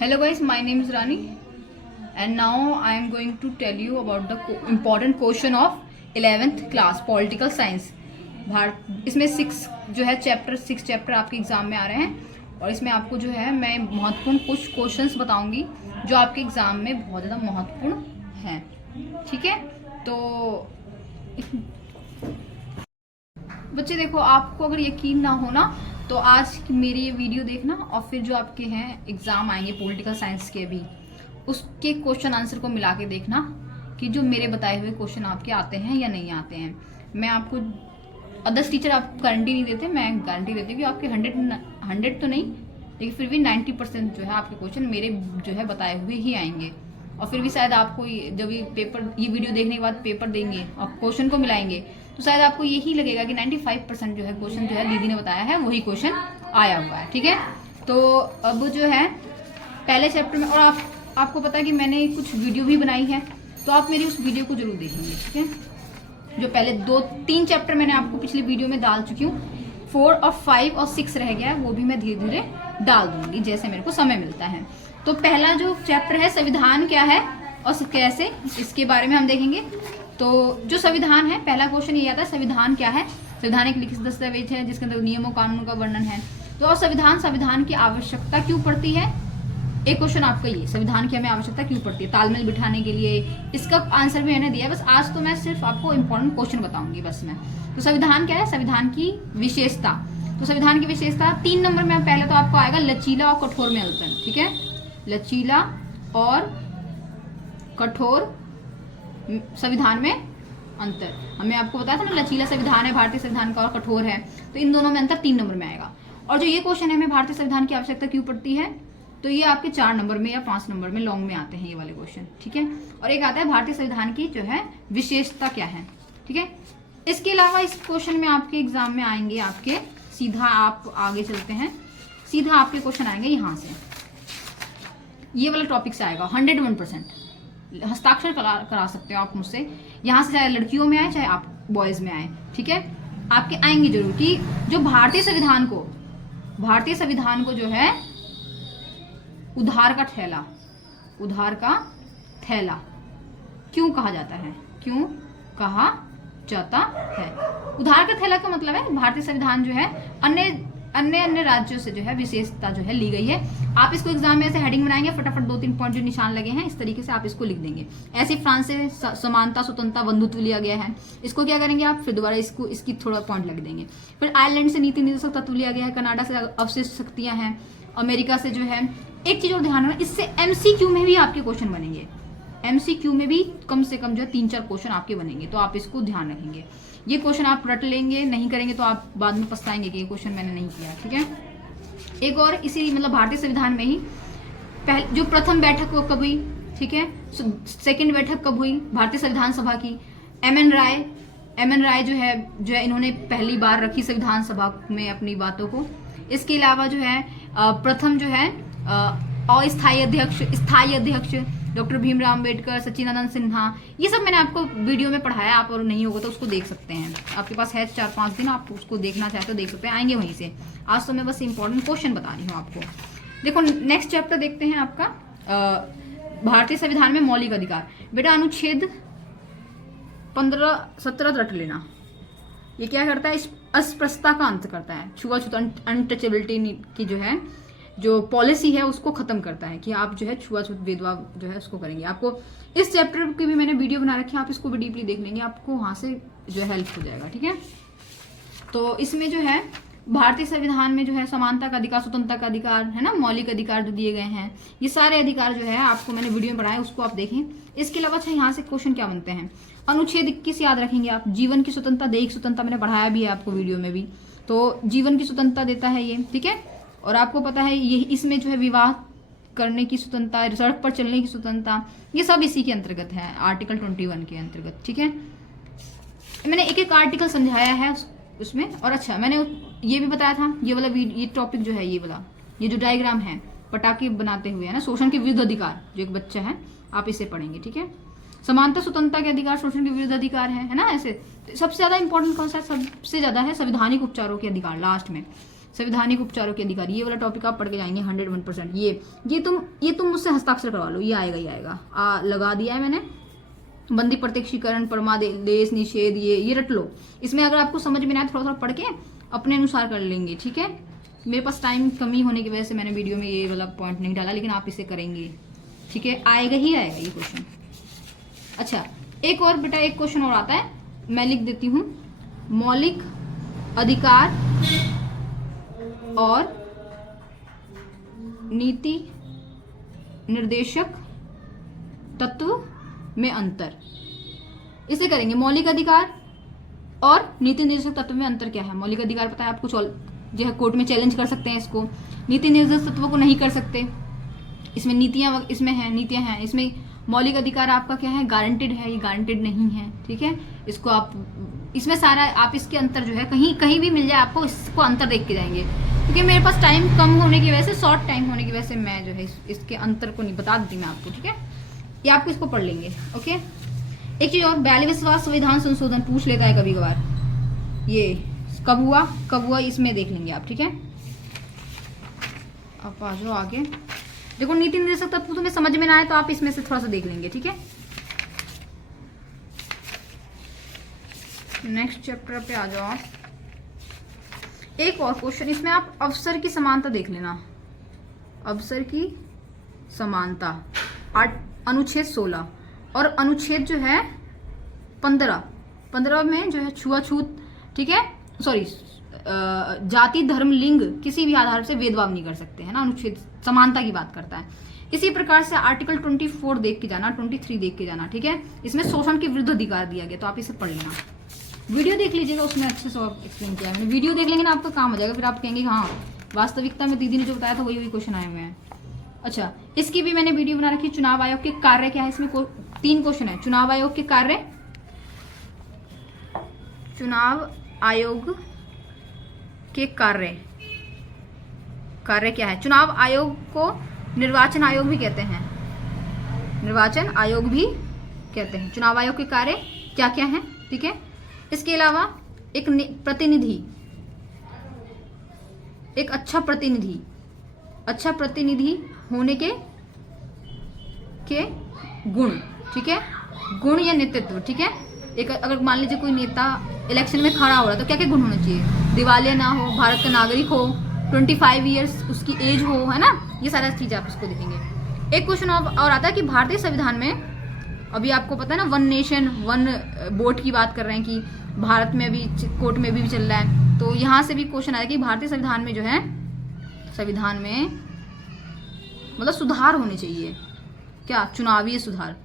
Hello guys, my name is Rani and now I am going to tell you about the important question of 11th class political science। इसमें 6 chapter आपके exam में आ रहे हैं और इसमें आपको जो है मैं महत्वपूर्ण कुछ क्वेश्चंस बताऊंगी जो आपके एग्जाम में बहुत ज़्यादा महत्वपूर्ण हैं। ठीक है, तो बच्चे देखो, आपको अगर यकीन ना हो ना तो आज मेरी ये वीडियो देखना और फिर जो आपके हैं एग्जाम आएंगे पॉलिटिकल साइंस के भी, उसके क्वेश्चन आंसर को मिला के देखना कि जो मेरे बताए हुए क्वेश्चन आपके आते हैं या नहीं आते हैं। मैं आपको, अदर्स टीचर आपको गारंटी नहीं देते, मैं गारंटी देती हूँ कि आपके 100 तो नहीं लेकिन फिर भी 90% जो है आपके क्वेश्चन मेरे जो है बताए हुए ही आएंगे। और फिर भी शायद आपको जब ये वीडियो देखने के बाद पेपर देंगे और क्वेश्चन को मिलाएंगे तो शायद आपको यही लगेगा कि 95% जो है क्वेश्चन जो है दीदी ने बताया है वही क्वेश्चन आया हुआ है। ठीक है, तो अब जो है पहले चैप्टर में, और आपको पता है कि मैंने कुछ वीडियो भी बनाई है तो आप मेरी उस वीडियो को जरूर देखेंगे। ठीक है, जो पहले 2-3 चैप्टर मैंने आपको पिछली वीडियो में डाल चुकी हूँ, 4 और 5 और 6 रह गया है, वो भी मैं धीरे धीरे डाल दूंगी जैसे मेरे को समय मिलता है। तो पहला जो चैप्टर है संविधान क्या है और कैसे, इसके बारे में हम देखेंगे। तो जो संविधान है, पहला क्वेश्चन ये आता है संविधान क्या है। संविधान एक लिखित दस्तावेज है जिसके अंदर नियमों कानूनों का वर्णन है। तो और संविधान की आवश्यकता क्यों पड़ती है, एक क्वेश्चन आपका ये, संविधान की हमें आवश्यकता क्यों पड़ती है तालमेल बिठाने के लिए, इसका आंसर भी मैंने दिया है। बस आज तो मैं सिर्फ आपको इंपॉर्टेंट क्वेश्चन बताऊंगी बस मैं। तो संविधान क्या है, संविधान की विशेषता। तो संविधान की विशेषता 3 नंबर में पहले तो आपको आएगा लचीला और कठोर में अंतर। ठीक है, लचीला और कठोर संविधान में अंतर। हमें आपको बताया था ना, लचीला संविधान है भारतीय संविधान का और कठोर है, तो इन दोनों में अंतर 3 नंबर में आएगा। और जो ये क्वेश्चन है, हमें भारतीय संविधान की आवश्यकता क्यों पड़ती है, तो ये आपके 4 नंबर में या 5 नंबर में लॉन्ग में आते हैं ये वाले क्वेश्चन। ठीक है, और एक आता है भारतीय संविधान की जो है विशेषता क्या है। ठीक है, इसके अलावा इस क्वेश्चन में आपके एग्जाम में आएंगे, आपके सीधा आप आगे चलते हैं, सीधा आपके क्वेश्चन आएंगे यहाँ से, ये वाला टॉपिक से आएगा 101%। हस्ताक्षर करा सकते हो आप मुझसे यहाँ से, चाहे लड़कियों में आए चाहे आप बॉयज में आए। ठीक है, आपके आएंगे जरूर कि जो भारतीय संविधान को जो है उधार का थैला क्यों कहा जाता है, क्यों कहा जाता है। उधार का थैला का मतलब है भारतीय संविधान जो है अन्य राज्यों से जो है विशेषता जो है ली गई है। आप इसको एग्जाम में ऐसे हेडिंग बनाएंगे, फटाफट 2-3 पॉइंट जो निशान लगे हैं इस तरीके से आप इसको लिख देंगे। ऐसे फ्रांस से समानता स्वतंत्रता बंधुत्व लिया गया है, इसको क्या करेंगे आप, फिर दोबारा इसकी थोड़ा पॉइंट लग देंगे। फिर आयरलैंड से नीति निदेशक तत्व लिया गया है, कनाडा से अवशिष्ट शक्तियां हैं, अमेरिका से जो है। एक चीज और ध्यान रखना, इससे एमसीक्यू में भी आपके क्वेश्चन बनेंगे, एमसीक्यू में भी कम से कम जो है 3-4 क्वेश्चन आपके बनेंगे, तो आप इसको ध्यान रखेंगे। ये क्वेश्चन आप रट लेंगे, नहीं करेंगे तो आप बाद में पछताएंगे कि ये क्वेश्चन मैंने नहीं किया। ठीक है, एक और इसी मतलब भारतीय संविधान में ही जो प्रथम बैठक वो कब हुई, ठीक है, सेकंड बैठक कब हुई भारतीय संविधान सभा की। एम एन राय जो है इन्होंने पहली बार रखी संविधान सभा में अपनी बातों को। इसके अलावा जो है प्रथम जो है स्थायी अध्यक्ष डॉक्टर भीमराव अम्बेडकर, सच्चिदानंद सिन्हा, ये सब मैंने आपको वीडियो में पढ़ाया, आप और नहीं होगा तो उसको देख सकते हैं, आपके पास है 4-5 दिन, आप उसको देखना चाहते हो देख सकते हैं, आएंगे वहीं से। आज तो मैं बस इंपॉर्टेंट क्वेश्चन बता रही हूँ आपको। देखो नेक्स्ट चैप्टर देखते हैं आपका भारतीय संविधान में मौलिक अधिकार। बेटा अनुच्छेद 15-17 रट लेना। ये क्या करता है, अस्पृश्यता का अंत करता है, छुआछूत अनटचेबिलिटी की जो पॉलिसी है उसको खत्म करता है कि आप जो है छुआछूत भेदभाव जो है उसको करेंगे। आपको इस चैप्टर की भी मैंने वीडियो बना रखी है, आप इसको भी डीपली देख लेंगे, आपको वहां से जो है हेल्प हो जाएगा। ठीक है, तो इसमें जो है भारतीय संविधान में जो है समानता का अधिकार, स्वतंत्रता का अधिकार है ना, मौलिक अधिकार जो दिए गए हैं, ये सारे अधिकार जो है आपको मैंने वीडियो में पढ़ाया, उसको आप देखें। इसके अलावा अच्छा यहाँ से क्वेश्चन क्या बनते हैं, अनुच्छेद 21 याद रखेंगे आप, जीवन की स्वतंत्रता, दैहिक स्वतंत्रता मैंने पढ़ाया भी है आपको वीडियो में भी, तो जीवन की स्वतंत्रता देता है ये। ठीक है, और आपको पता है ये इसमें जो है विवाह करने की स्वतंत्रता, सड़क पर चलने की स्वतंत्रता, ये सब इसी के अंतर्गत है, आर्टिकल 21 के अंतर्गत। ठीक है, मैंने एक आर्टिकल समझाया है उसमें। और अच्छा मैंने ये भी बताया था, ये टॉपिक जो है, ये जो डायग्राम है पटाखे बनाते हुए है ना, शोषण के विरुद्ध अधिकार, जो एक बच्चा है आप इसे पढ़ेंगे। ठीक है, समानता स्वतंत्रता के अधिकार, शोषण के विरुद्ध अधिकार है ना। ऐसे सबसे ज्यादा इंपॉर्टेंट कौन सा है, सबसे ज्यादा है संवैधानिक उपचारों के अधिकार लास्ट में। संवैधानिक उपचारों के अधिकारी, ये वाला टॉपिक आप पढ़ के जाएंगे 101%। ये तुम मुझसे हस्ताक्षर करवा लो, ये आएगा ही आएगा। लगा दिया है मैंने। बंदी प्रत्यक्षीकरण, परमादेश निषेध, ये रट लो। इसमें अगर आपको समझ में ना आए थोड़ा थोड़ा पढ़ के अपने अनुसार कर लेंगे, ठीक है। मेरे पास टाइम कमी होने की वजह से मैंने वीडियो में ये वाला पॉइंट नहीं डाला, लेकिन आप इसे करेंगे, ठीक है। आएगा ही आएगा ये क्वेश्चन। अच्छा, एक और बेटा एक क्वेश्चन और आता है, मैं लिख देती हूँ। मौलिक अधिकार और नीति निर्देशक तत्व में अंतर, इसे करेंगे। मौलिक अधिकार और नीति निर्देशक तत्व में अंतर क्या है? मौलिक अधिकार पता है आपको, जो है कोर्ट में चैलेंज कर सकते हैं इसको। नीति निर्देशक तत्व को नहीं कर सकते, इसमें नीतियां हैं। इसमें मौलिक अधिकार आपका क्या है, गारंटेड है, ये गारंटेड नहीं है, ठीक है। इसको आप इसमें सारा आप इसके अंतर जो है कहीं भी मिल जाए आपको, इसको अंतर देख के जाएंगे। क्योंकि मेरे पास टाइम कम होने की वजह से, शॉर्ट टाइम होने की वजह से मैं जो है इसके अंतर को नहीं बता देती मैं आपको, ठीक है। ये आपको इसको पढ़ लेंगे, ओके। एक चीज और, 42वां संविधान संशोधन पूछ लेता है कभी कभार। ये कब हुआ इसमें देख लेंगे आप, ठीक है। अब आ जाओ आगे। देखो नीति निर्देशक तत्व तुम्हें समझ में ना आए तो आप इसमें से थोड़ा सा देख लेंगे, ठीक है। नेक्स्ट चैप्टर पे आ जाओ आप। एक और क्वेश्चन, इसमें आप अवसर की समानता देख लेना। अवसर की समानता अनुच्छेद 16 और अनुच्छेद जो है 15 में जो है छुआछूत, ठीक है, सॉरी, जाति धर्म लिंग किसी भी आधार से भेदभाव नहीं कर सकते, है ना। अनुच्छेद समानता की बात करता है। इसी प्रकार से आर्टिकल 24 देख के जाना, 23 देख के जाना, ठीक है। इसमें शोषण के विरुद्ध अधिकार दिया गया, तो आप इसे पढ़ लेना। वीडियो देख लीजिएगा, उसमें अच्छे से एक्सप्लेन किया है। वीडियो देख लेंगे ना आपका काम हो जाएगा, फिर आप कहेंगे हाँ वास्तविकता में दीदी ने जो बताया था वही क्वेश्चन आए हुए हैं। अच्छा, इसकी भी मैंने वीडियो बना रखी। चुनाव आयोग के कार्य क्या है, इसमें 3 क्वेश्चन है। चुनाव आयोग के कार्य, चुनाव आयोग के कार्य क्या है। चुनाव आयोग को निर्वाचन आयोग भी कहते हैं, निर्वाचन आयोग भी कहते हैं। चुनाव आयोग के कार्य क्या क्या है, ठीक है। इसके अलावा एक प्रतिनिधि, एक अच्छा प्रतिनिधि होने के गुण, ठीक है, गुण या नेतृत्व, ठीक है। एक अगर मान लीजिए कोई नेता इलेक्शन में खड़ा हो रहा है तो क्या क्या गुण होने चाहिए? दिवालिया ना हो, भारत का नागरिक हो, 25 ईयर्स उसकी एज हो, है ना। ये सारा चीज आप इसको देखेंगे। एक क्वेश्चन और आता है कि भारतीय संविधान में, अभी आपको पता है ना, 1 नेशन 1 वोट की बात कर रहे हैं कि भारत में भी, कोर्ट में भी चल रहा है। तो यहाँ से भी क्वेश्चन आया कि भारतीय संविधान में जो है, संविधान में मतलब सुधार होने चाहिए क्या? चुनावी सुधार,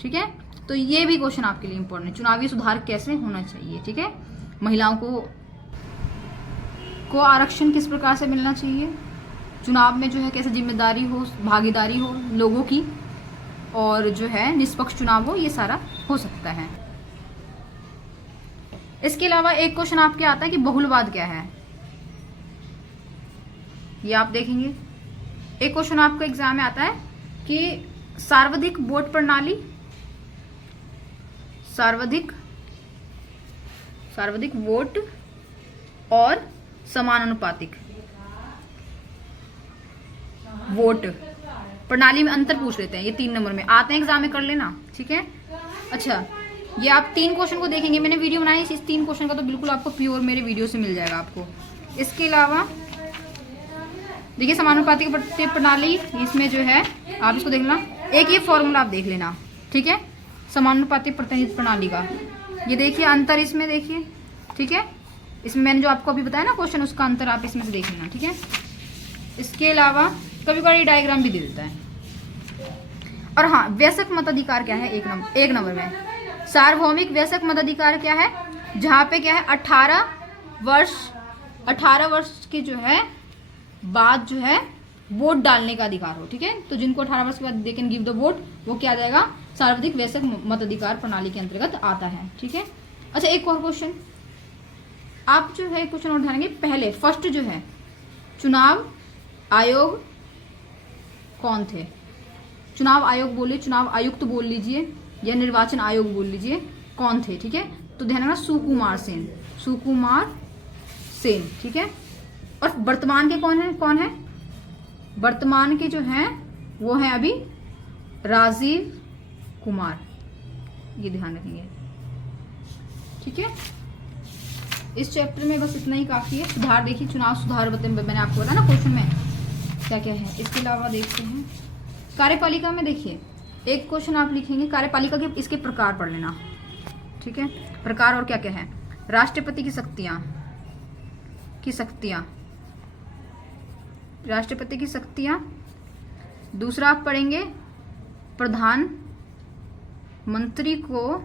ठीक है। तो ये भी क्वेश्चन आपके लिए इंपॉर्टेंट है, चुनावी सुधार कैसे होना चाहिए, ठीक है। महिलाओं को आरक्षण किस प्रकार से मिलना चाहिए, चुनाव में जो है कैसे जिम्मेदारी हो, भागीदारी हो लोगों की, और जो है निष्पक्ष चुनाव हो, ये सारा हो सकता है। इसके अलावा एक क्वेश्चन आपके आता है कि बहुलवाद क्या है, ये आप देखेंगे। एक क्वेश्चन आपको एग्जाम में आता है कि सार्वधिक वोट प्रणाली, सार्वधिक वोट और समानुपातिक वोट प्रणाली में अंतर पूछ लेते हैं। ये 3 नंबर में आते हैं, एग्जाम में कर लेना, ठीक है। अच्छा, ये आप 3 क्वेश्चन को देखेंगे, मैंने वीडियो बनाई इस 3 क्वेश्चन का, तो बिल्कुल आपको प्योर मेरे वीडियो से मिल जाएगा आपको। इसके अलावा देखिए समानुपातिक प्रणाली, इसमें जो है आप इसको देख लेना, एक ये फॉर्मूला आप देख लेना, ठीक है, समानुपातिक प्रतिनिधित्व प्रणाली का। ये देखिए अंतर इसमें देखिए, ठीक है। इसमें मैंने जो आपको अभी बताया ना क्वेश्चन, उसका अंतर आप इसमें से देख लेना, ठीक है। इसके अलावा कभी कभी डायग्राम भी दे देता है। और हाँ, वयस्क मताधिकार क्या है, 1 नंबर में सार्वभौमिक वयस्क मताधिकार क्या है, जहाँ पे क्या है 18 वर्ष के जो है बाद जो है वोट डालने का अधिकार हो, ठीक है। तो जिनको 18 वर्ष के बाद they can give the vote, वो क्या आ जाएगा, सर्वाधिक वयस्क मताधिकार प्रणाली के अंतर्गत आता है, ठीक है। अच्छा, एक और क्वेश्चन आप जो है क्वेश्चन और ध्यान, पहले फर्स्ट जो है चुनाव आयोग कौन थे? चुनाव आयोग बोलिए, चुनाव आयुक्त बोल लीजिए या निर्वाचन आयोग बोल लीजिए, कौन थे, ठीक है। तो ध्यान रखना, सुकुमार सेन, ठीक है। और वर्तमान के कौन है? वर्तमान के जो हैं वो हैं अभी राजीव कुमार, ये ध्यान रखेंगे, ठीक है। इस चैप्टर में बस इतना ही काफी है। सुधार देखिए, चुनाव सुधार मैंने आपको बताया ना क्वेश्चन में क्या क्या है। इसके अलावा देखते हैं कार्यपालिका में। देखिए एक क्वेश्चन आप लिखेंगे कार्यपालिका के, इसके प्रकार पढ़ लेना, ठीक है। प्रकार और क्या क्या है? राष्ट्रपति की शक्तियां, राष्ट्रपति की शक्तियां। दूसरा आप पढ़ेंगे प्रधान मंत्री को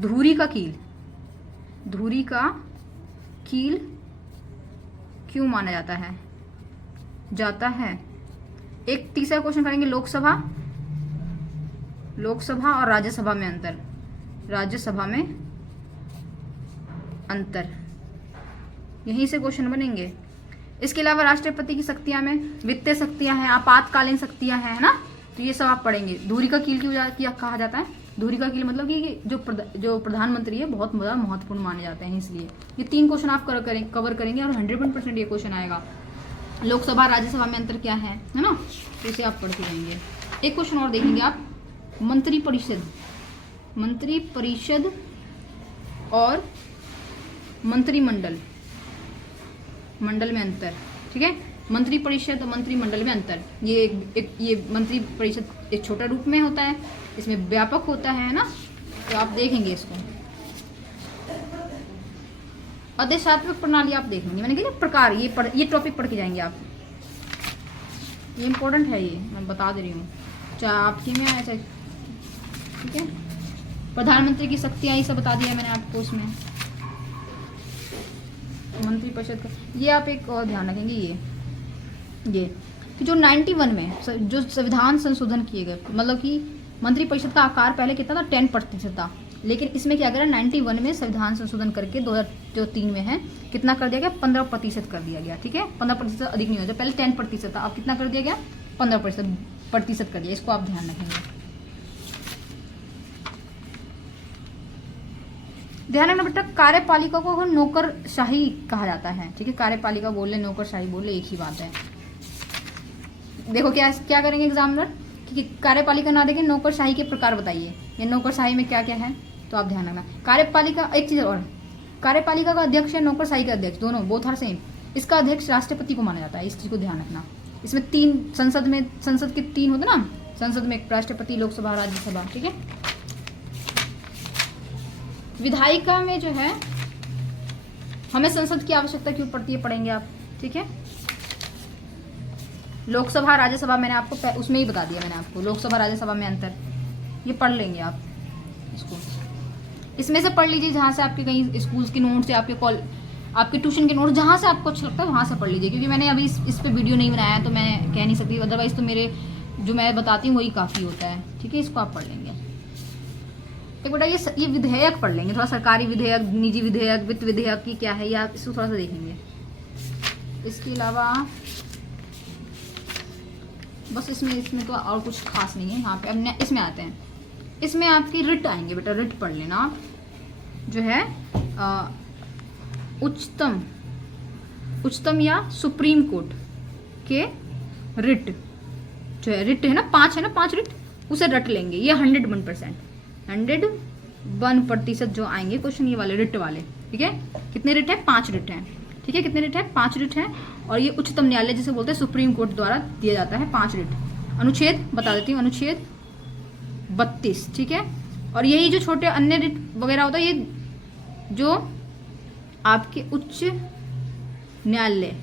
धुरी का कील क्यों माना जाता है। एक तीसरा क्वेश्चन करेंगे लोकसभा और राज्यसभा में अंतर, यहीं से क्वेश्चन बनेंगे। इसके अलावा राष्ट्रपति की शक्तियां में वित्तीय शक्तियां हैं, आपातकालीन शक्तियां हैं, है ना, तो ये सब आप पढ़ेंगे। धुरी का कील क्यों कहा जाता है? धुरी का कील मतलब कि जो प्रधानमंत्री है बहुत ज़्यादा महत्वपूर्ण माने जाते हैं, इसलिए ये 3 क्वेश्चन आप कवर करेंगे और 100% ये क्वेश्चन आएगा। लोकसभा राज्यसभा में अंतर क्या है ना, तो इसे आप पढ़ते जाएंगे। एक क्वेश्चन और देखेंगे आप, मंत्री परिषद और मंत्रिमंडल में अंतर, ठीक है। मंत्री परिषद और मंत्रिमंडल में अंतर, ये मंत्री परिषद एक छोटा रूप में होता है, इसमें व्यापक होता है ना, तो आप देखेंगे इसको। अधिशात्मक प्रणाली आप देख लेंगे, मैंने कहा प्रकार, ये टॉपिक पढ़ के जाएंगे आप, ये इंपॉर्टेंट है, ये मैं बता दे रही हूँ, चाहे आपके में आया चाहे, ठीक है। प्रधानमंत्री की शक्तियाँ ये सब बता दिया मैंने आपको उसमें। मंत्री परिषद का ये आप एक और ध्यान रखेंगे, ये कि जो 91 में जो संविधान संशोधन किए गए, मतलब कि मंत्री परिषद का आकार पहले कितना था? 10% था, लेकिन इसमें क्या करा 91 में संविधान संशोधन करके 2003 में है कितना कर दिया गया? 15% कर दिया गया, ठीक है। 15% अधिक नहीं होता, पहले 10% था, अब कितना कर दिया गया? 15% कर दिया, इसको आप ध्यान रखेंगे। ध्यान रखना बेटा, कार्यपालिका को नौकरशाही कहा जाता है, ठीक है। कार्यपालिका बोल ले, नौकरशाही बोल ले, एक ही बात है। देखो क्या करेंगे एग्जामिनर कि कार्यपालिका ना देखें, नौकरशाही के प्रकार बताइए, ये नौकरशाही में क्या क्या है, तो आप ध्यान रखना। कार्यपालिका, एक चीज और, कार्यपालिका का अध्यक्ष है, नौकरशाही का अध्यक्ष, दोनों बोथ आर सेम। इसका अध्यक्ष राष्ट्रपति को माना जाता है, इस चीज को ध्यान रखना। इसमें 3 संसद के 3 होते ना, संसद में राष्ट्रपति, लोकसभा, राज्यसभा, ठीक है। विधायिका में जो है हमें संसद की आवश्यकता क्यों पड़ती है, पढ़ेंगे आप, ठीक है। लोकसभा राज्यसभा मैंने आपको उसमें ही बता दिया मैंने आपको, लोकसभा राज्यसभा में अंतर, ये पढ़ लेंगे आप इसको। इसमें से पढ़ लीजिए जहाँ से आपके कहीं स्कूल के नोट्स या आपके ट्यूशन के नोट्स, जहाँ से आपको अच्छा लगता है वहाँ से पढ़ लीजिए, क्योंकि मैंने अभी इस पे वीडियो नहीं बनाया तो मैं कह नहीं सकती, अदरवाइज तो मेरे जो मैं बताती हूँ वही काफ़ी होता है, ठीक है। इसको आप पढ़ लेंगे। एक बेटा ये विधेयक पढ़ लेंगे, थोड़ा सरकारी विधेयक, निजी विधेयक, वित्त विधेयक की क्या है, या इसको थोड़ा सा देखेंगे। इसके अलावा बस इसमें तो और कुछ खास नहीं है यहाँ पे। अब इसमें आते हैं, इसमें आपकी रिट आएंगे बेटा, रिट पढ़ लेना आप, जो है उच्चतम या सुप्रीम कोर्ट के रिट, जो है रिट है ना, 5 है ना, 5 रिट, उसे रट लेंगे। ये 101% जो आएंगे क्वेश्चन, ये वाले रिट वाले, ठीक है। कितने रिट है? 5 रिट हैं, ठीक है। कितने रिट है? 5 रिट हैं। और ये उच्चतम न्यायालय जिसे बोलते हैं सुप्रीम कोर्ट द्वारा दिया जाता है 5 रिट। अनुच्छेद बता देती हूँ, अनुच्छेद 32, ठीक है। और यही जो छोटे अन्य रिट वगैरह होता है, ये जो आपके उच्च न्यायालय,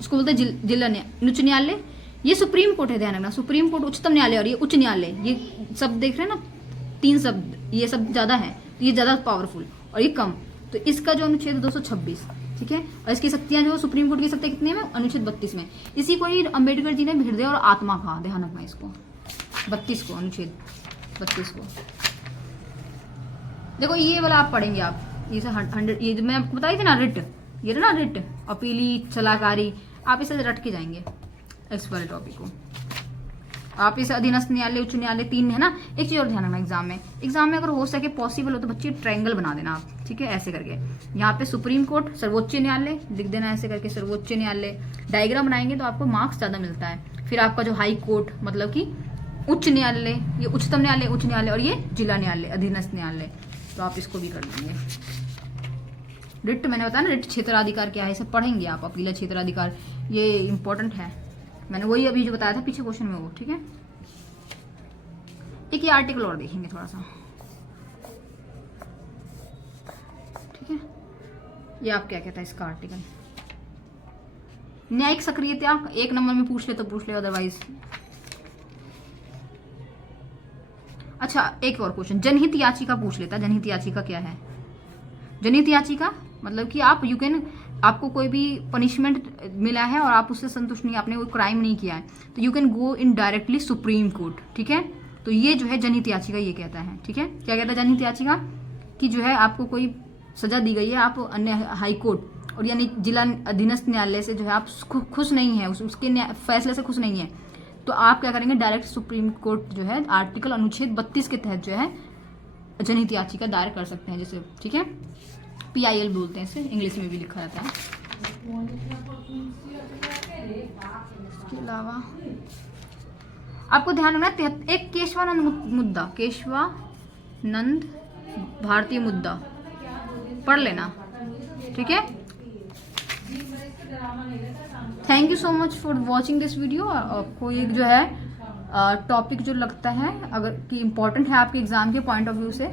उसको बोलते हैं जिला उच्च न्यायालय, ये सुप्रीम कोर्ट है, ध्यान रखना। सुप्रीम कोर्ट, उच्चतम न्यायालय और ये उच्च न्यायालय, ये सब देख रहे हैं ना, 3 शब्द, ये सब ज़्यादा है, तो ये ज़्यादा पावरफुल और ये कम, तो इसका जो अनुच्छेद 226, ठीक है। और इसकी शक्तियां जो सुप्रीम कोर्ट की शक्तियां कितने में? अनुच्छेद 32 में। इसी को ही अम्बेडकर जी ने हृदय और आत्मा कहा, ध्यान रखना इसको, 32 को, अनुच्छेद 32 को। देखो ये वाला आप पढ़ेंगे आप, ये 100, ये जो मैं आपको बताई थी ना रिट, ये ना रिट, अपीली, सलाहकारी, आप इसे रट के जाएंगे इस वाले टॉपिक को। आप इसे अधीनस्थ न्यायालय, उच्च न्यायालय 3 है ना। एक चीज और ध्यान रखना, एग्जाम में अगर हो सके पॉसिबल हो तो बच्चे ट्रायंगल बना देना आप, ठीक है, ऐसे करके। यहाँ पे सुप्रीम कोर्ट, सर्वोच्च न्यायालय लिख देना ऐसे करके, सर्वोच्च न्यायालय। डायग्राम बनाएंगे तो आपको मार्क्स ज्यादा मिलता है। फिर आपका जो हाई कोर्ट मतलब कि उच्च न्यायालय, ये उच्चतम न्यायालय, उच्च न्यायालय, और ये जिला न्यायालय, अधीनस्थ न्यायालय। तो आप इसको भी कर लेंगे। रिट मैंने बताया ना, रिट क्षेत्राधिकार क्या है, इसे पढ़ेंगे आप। अपीला क्षेत्राधिकार ये इंपॉर्टेंट है, मैंने वही अभी जो बताया था पीछे क्वेश्चन में वो, ठीक है। एक ये आर्टिकल और देखेंगे थोड़ा सा, ठीक है। ये आप क्या कहता है इसका आर्टिकल, न्यायिक सक्रियता 1 नंबर में पूछ ले तो पूछ ले, अदरवाइज। अच्छा एक और क्वेश्चन, जनहित याचिका पूछ लेता। जनहित याचिका क्या है? जनहित याचिका मतलब कि आप आपको कोई भी पनिशमेंट मिला है और आप उससे संतुष्ट नहीं, आपने कोई क्राइम नहीं किया है, तो you can go in directly supreme court, ठीक है। तो ये जो है जनहित याचिका ये कहता है, ठीक है। क्या कहता है जनहित याचिका? कि जो है आपको कोई सजा दी गई है, आप अन्य हाई कोर्ट और यानी जिला अधीनस्थ न्यायालय से जो है आप खुश नहीं है, उसके फैसले से खुश नहीं है, तो आप क्या करेंगे, डायरेक्ट सुप्रीम कोर्ट जो है आर्टिकल अनुच्छेद 32 के तहत जो है जनहित याचिका दायर कर सकते हैं, जैसे, ठीक है। PIL बोलते हैं इसे, इंग्लिश में भी लिखा जाता है। इसके अलावा आपको ध्यान रखना एक केशवानंद मुद्दा, केशवानंद भारतीय मुद्दा पढ़ लेना, ठीक है। Thank you so much for watching this video. आपको एक जो है टॉपिक जो लगता है अगर कि इम्पोर्टेंट है आपके एग्जाम के पॉइंट ऑफ व्यू से,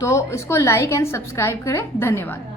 तो इसको लाइक एंड सब्सक्राइब करें। धन्यवाद।